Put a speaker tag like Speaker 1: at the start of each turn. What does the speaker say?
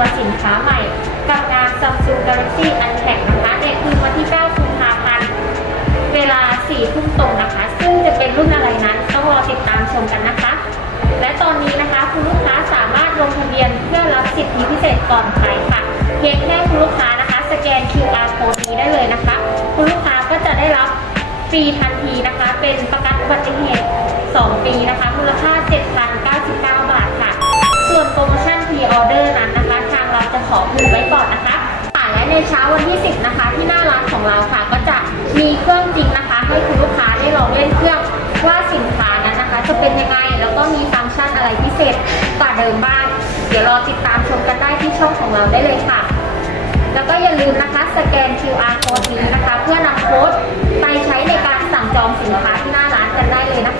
Speaker 1: ัวสินค้าใหม่ กับงาน Samsung Galaxy Unpacked นะคะในคืนวันที่ 9 กุมภาพันธ์ เวลา 4 ทุ่มตรงนะคะ ซึ่งจะเป็นรุ่นอะไรนั้น ต้องรอติดตามชมกันนะคะ และตอนนี้นะคะคุณลูกค้าสามารถลงทะเบียนเพื่อรับสิทธิพิเศษก่อนใครค่ะเพียงแค่คุณลูกค้านะคะ สแกน QR code นี้ได้เลยนะคะ คุณลูกค้าก็จะได้รับฟรีทันทีนะคะ เป็นประกันอุบัติเหตุ 2 ปีนะคะมูลค่า เราจะขอไว้ก่อนนะคะค่ะและในเช้าวันที่ 10 นะคะ ที่หน้าร้านของเราค่ะ ก็จะมีเครื่องจริงนะคะ ให้คุณลูกค้าได้ลองเล่นเครื่องว่าสินค้านั้นนะคะ จะเป็นยังไงแล้วก็มีฟังก์ชันอะไรพิเศษกว่าเดิมบ้าง เดี๋ยวรอติดตามชมกันได้ที่ช่องของเราได้เลยค่ะ แล้วก็อย่าลืมนะคะสแกน QR code นี้นะคะ เพื่อนำโค้ดไปใช้ในการสั่งจองสินค้าที่หน้าร้านกันได้เลยนะคะ